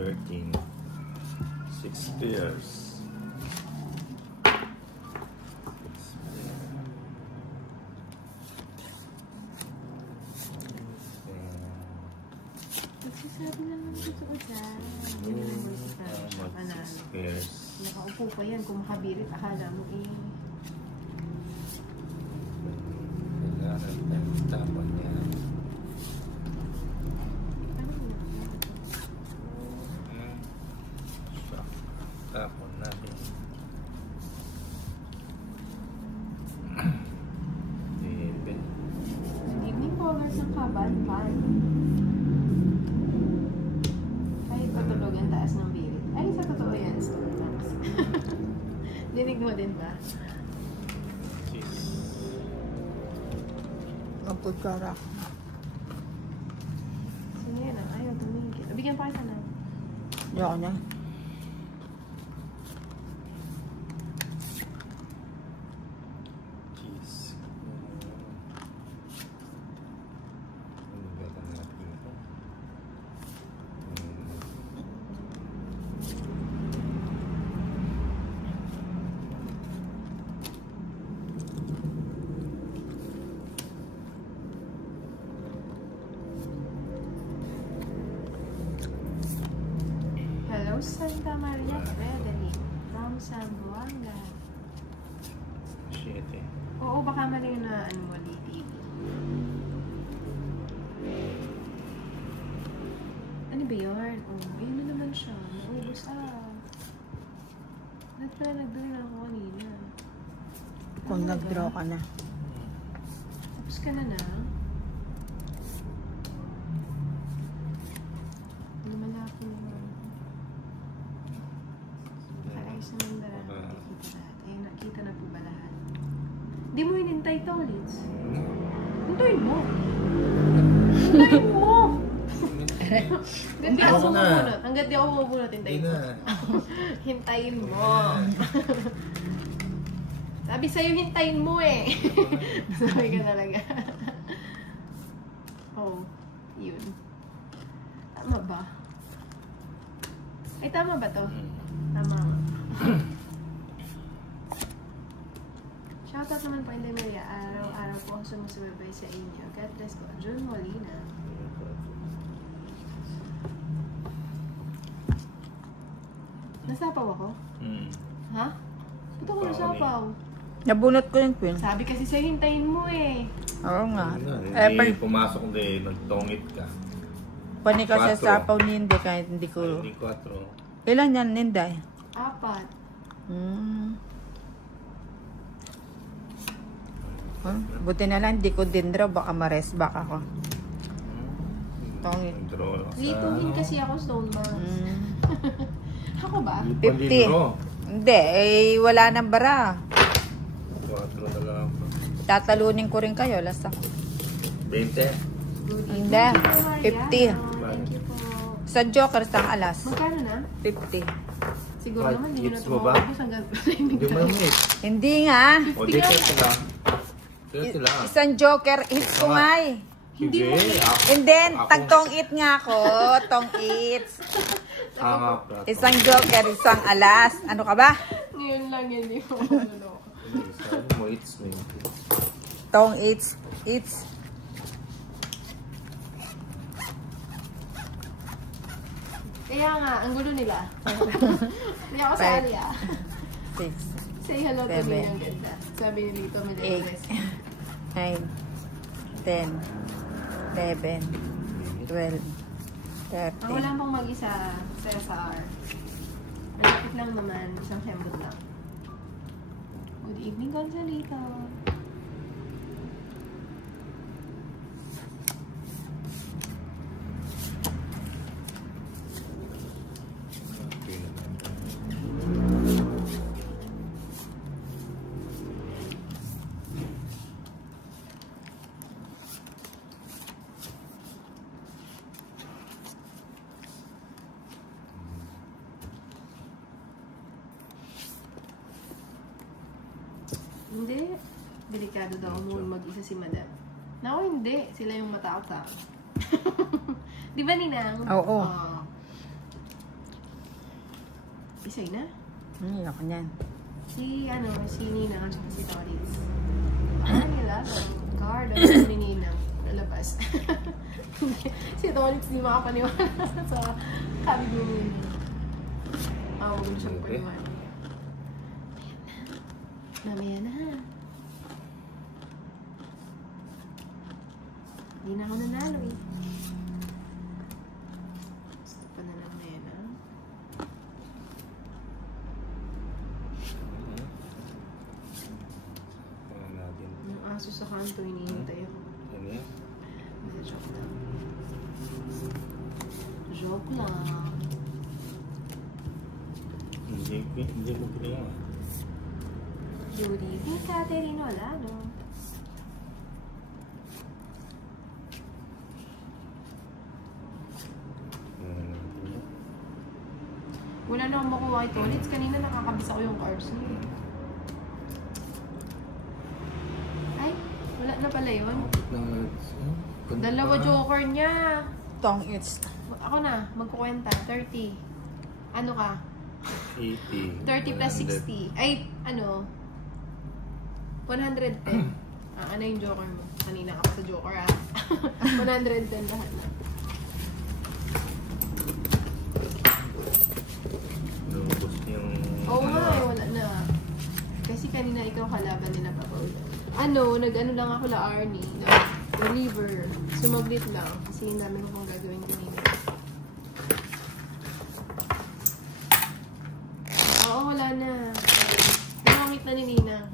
13. 6 pairs. Nagsasabi lang ng totoo dyan. Hindi naman mo nagsasabi. 6 pairs. Nakaupo pa yan. Kung makabirit, akala mo eh. Tapon niya. Tapon natin. Good evening po, guys, ng kaban-ban. Kahit patulog ang taas ng birit. Ay, sa totoo yan, Starbucks. Dinig mo din ba? Pagkara. Sige na, ayaw tumingin. Bigyan pa kita na. Ayaw na. Cheese. Hello, Santa Maria Frederick from Zamboanga. Shit eh. Oo, baka mali na ano mo, TV. Ano ba yun? Oh, yun na naman siya. Naubos nag-draw na ako kanina. Kung nag-draw ka na. Tapos ka na na? Lumalaki na. Ayos naman na lang. Nakikita lahat. Ayun, nakita na po ba lahat? Hindi mo hinintay to, Liz. Hintayin mo! Hintayin mo! Hanggat di ako bubunot. Hanggat di ako bubunot, hintayin mo. Hintayin mo. Sabi sa'yo, hintayin mo eh. Sabi ka talaga. Oh, yun. Tama ba? Ay, tama ba to? Tama. Shoutout naman po, Inday Maria. Araw-araw po ang sumusubaybay sa inyo. God bless po. June Molina. Nasapaw ako? Ha? Ba't ako nasapaw? Nabunot ko yung Queen. Sabi kasi sa'yo, hintayin mo eh. Oo nga. Hindi pumasok din, nagtongit ka. Pani kasi sapaw ni Inday kahit hindi ko... Hindi 4. Ilan yan, Inday? 4. Huh? Buti na lang, hindi ko din draw. Baka ma-rest back ako. Tongit. Lituhin kasi ako, Stone Box. Ako ba? 50. Hindi, eh, wala nang bara. 4 na lang. Tatalunin ko rin kayo, last ako. 20? Hindi, 50. Thank you po. Sa Joker, sang alas. Magkano na? 50. Siguro What? naman, hindi nyo na Hits mo ba? tumawagos hanggang Hindi mo naman eh. Hindi nga. O, di 30 lang. 30 lang. Isang Joker, hits ko nga eh. Hindi mo. And then, tagtong it nga ako. Tong its. Isang Joker, isang alas. Ano ka ba? Ngayon lang yan, di ko Sabi mo, it's me. Tong its. Its. Kaya nga, ang gulo nila. Hindi ako sali ah. 6, Say hello to me ang ganda. Sabi ni Lito, may 8, 9, 10, 11, 12, 13. Ang wala pang mag-isa, Cesar. Malapit lang naman, isang hembot lang. Good evening, Gonzalito. Hindi. Delikado daw mo mag-isa si Madam. Naku, hindi. Sila yung matao-tao. Di ba, Ninang? Oo. Isay na. Ako niyan. Si Ninang at si Tolitz. Nila, guard, ni Ninang. Nalabas. Si Tolitz di makapaniwala sa sabi ni Ninang. Huwag na siyang paniwala. Mamaya na. Hindi na ako nanalo eh. Gusto pa na lang na yan ah. Yung aso sa kanto, hinihintay ako. Ano yan? Hindi, joke lang. Joke lang. Hindi mo pinawa. Judy, si Catherine wala, no? Wala na akong makuha ito. Ulit, kanina nakakabisa ko yung cards niya. Ay, wala na pala yun. Dalawa joker niya. Tong its. Ako na, magkukwenta. 30. Ano ka? 80. 30 plus 60. Ay, 110. Ano yung joker mo? Kanina ka pa sa joker, 110 lahat na. Lubos yung... Oo nga, wala na. Kasi kanina ikaw kalaban nila pa Paul. Nag-ano lang ako la Arnie. Reliever. Sumaglit lang. Kasi yung dami ko pang gagawin kanina. Oo, wala na. Namamit na ni Ninang.